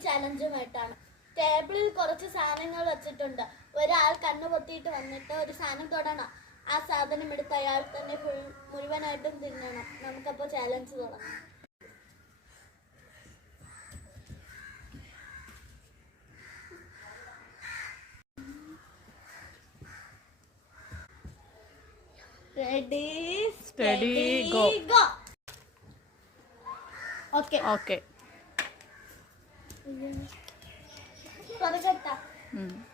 ചലഞ്ചുമായിട്ടാണ് ടേബിളിൽ കുറച്ച് സാധനങ്ങൾ വെച്ചിട്ടുണ്ട്. ഒരാൾ കണ്ണു പൊത്തിയിട്ട് വന്നിട്ട് ഒരു സാധനം തൊടണം. ആ സാധനം എടുത്ത് അയാൾ തന്നെ ഫുൾ- മുഴുവനായിട്ടും തിന്നണം. നമുക്കപ്പോൾ ചാലഞ്ച് തുടങ്ങാം. Ready, Steady, steady go. 나도 찾다. 응.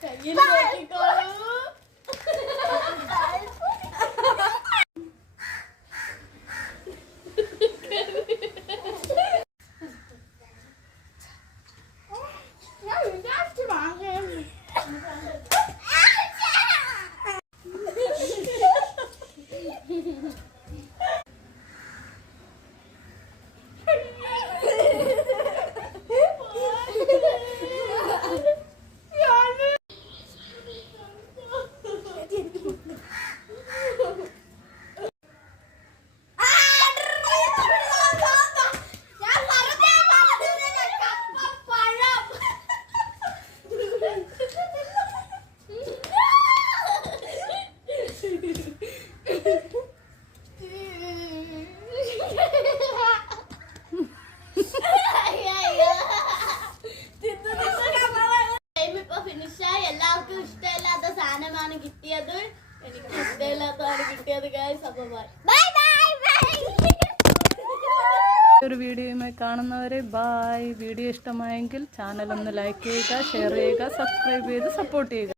자, 얘는 어디 സാധനമാണ് കിട്ടിയത്. എനിക്ക് ഇഷ്ടമില്ലാത്തതാണ് കിട്ടിയത് ഗൈസ് അപ്പൊ ബൈ ബൈ ബൈ ഒരു വീഡിയോയുമായി കാണുന്നവരെ ബായ് വീഡിയോ ഇഷ്ടമായെങ്കിൽ ചാനൽ ഒന്ന് ലൈക്ക് ചെയ്യുക ഷെയർ ചെയ്യുക സബ്സ്ക്രൈബ് ചെയ്ത് സപ്പോർട്ട് ചെയ്യുക.